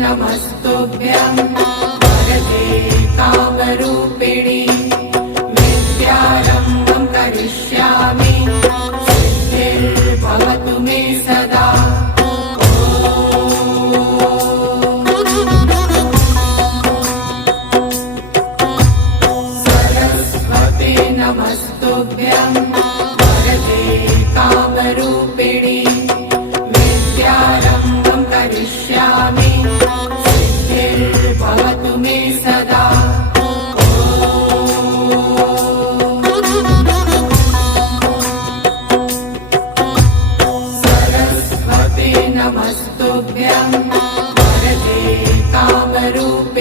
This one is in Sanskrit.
नमस्तुभ्यं वरदे कामरूपिणि विद्यारम्भं करिष्यामि सिद्धिर्भवतु मे सदा। सरस्वते नमस्तुभ्यं वरदे कामरूपिणि विद्यारम्भं करिष्यामि सिद्धिर्भवतु मे सदा। सरस्वते नमस्तुभ्यं वरदे कामरूपिणि